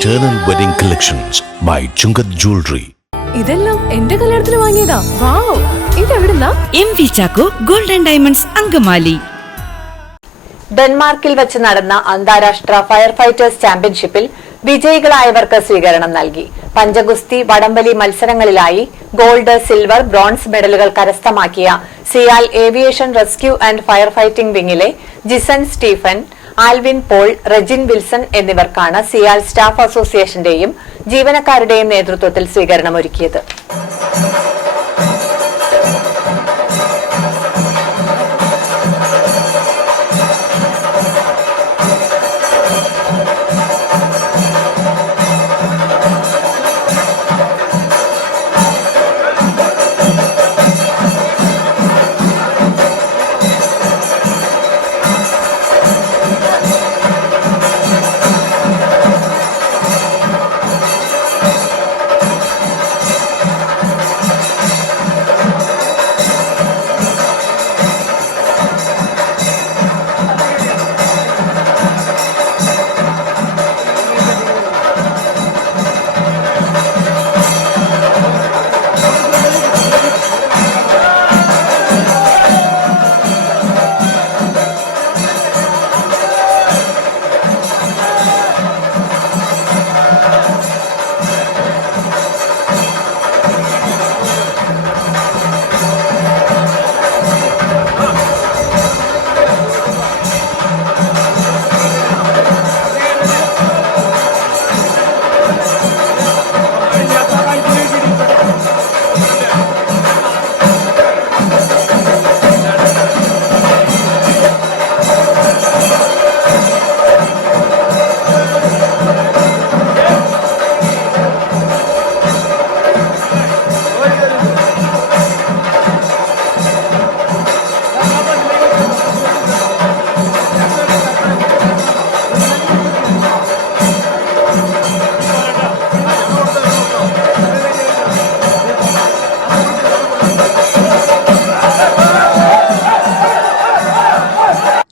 Eternal Wedding Collections by Chungat Jewelry. ഇതെല്ലാം എന്റെ കല്യാണത്തിന് വാങ്ങിയതാ. Wow ഇതെവിടുന്നാ? M V Chacko golden diamonds Angamaly. ഡെൻമാർക്കിൽ വെച്ച് നടന്ന അന്താരാഷ്ട്ര ഫയർ ഫൈറ്റേഴ്സ് ചാമ്പ്യൻഷിപ്പിൽ വിജയികളായവർക്ക് സ്വീകരണം നൽകി. പഞ്ചഗുസ്തി വടംവലി മത്സരങ്ങളിലായി ഗോൾഡ് സിൽവർ ബ്രോൺസ് മെഡലുകൾ കരസ്ഥമാക്കിയ CIAL aviation rescue and fire fighting വിങ്ങിലെ Jisan Stephen Alvin Paul Rejin Wilson എന്നിവർക്കാണ് സിയാൽ സ്റ്റാഫ് അസോസിയേഷന്റെയും ജീവനക്കാരുടെയും നേതൃത്വത്തിൽ സ്വീകരണമൊരുക്കിയത്.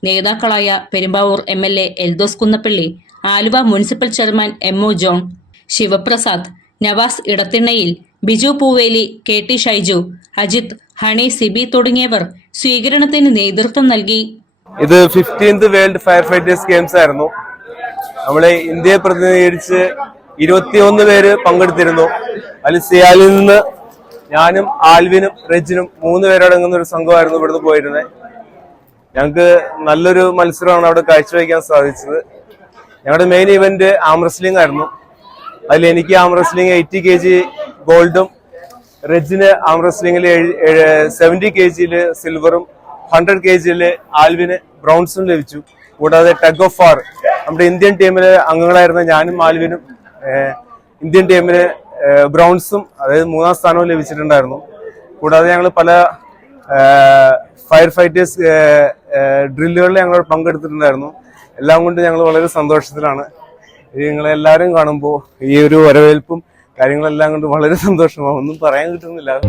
നേതാക്കളായ Perumbavoor M L A Eldhose Kunnappilly Aluva municipal chairman M O John Sivaprasad Navas Edathinnayil Biju Poovely K T Shaiju Ajith Honey Siby തുടങ്ങിയവർ സ്വീകരണത്തിന് നേതൃത്വം നൽകി. ഇത് fifteenth World Fire Fighters Games ആയിരുന്നു. നമ്മളെ ഇന്ത്യയെ പ്രതിനിധീകരിച്ച് ഇരുപത്തിയൊന്ന് പേര് പങ്കെടുത്തിരുന്നു. അതിൽ സിയാലിൽ നിന്ന് ഞാനും ആൽവിനും റെജിനും മൂന്ന് പേരടങ്ങുന്ന ഒരു സംഘമായിരുന്നു ഇവിടുന്ന് പോയിരുന്നത്. ഞങ്ങൾക്ക് നല്ലൊരു മത്സരമാണ് അവിടെ കാഴ്ചവെക്കാൻ സാധിച്ചത്. ഞങ്ങളുടെ മെയിൻ ഇവന്റ് ആം റെസ്ലിംഗ് ആയിരുന്നു. അതിൽ എനിക്ക് arm wrestling eighty K G ഗോൾഡും റെജിന് ആം റെസ്ലിംഗിൽ സെവന്റി കെ ജിയിൽ സിൽവറും ഹൺഡ്രഡ് കെ ജിയിൽ ആൽവിന് ബ്രൗൺസും ലഭിച്ചു. കൂടാതെ ടഗ് ഓഫ് വാർ നമ്മുടെ ഇന്ത്യൻ ടീമിലെ അംഗങ്ങളായിരുന്ന ഞാനും ആൽവിനും ഇന്ത്യൻ ടീമിന് ബ്രൗൺസും അതായത് മൂന്നാം സ്ഥാനവും ലഭിച്ചിട്ടുണ്ടായിരുന്നു. കൂടാതെ ഞങ്ങൾ പല ഫയർ ഫൈറ്റേഴ്സ് ഡ്രില്ലുകളിൽ ഞങ്ങൾ പങ്കെടുത്തിട്ടുണ്ടായിരുന്നു. എല്ലാം കൊണ്ട് ഞങ്ങൾ വളരെ സന്തോഷത്തിലാണ്. നിങ്ങളെല്ലാവരും കാണുമ്പോൾ ഈ ഒരു വരവേൽപ്പും കാര്യങ്ങളെല്ലാം കൊണ്ട് വളരെ സന്തോഷമാണ് ഒന്നും പറയാൻ കിട്ടുന്നില്ല.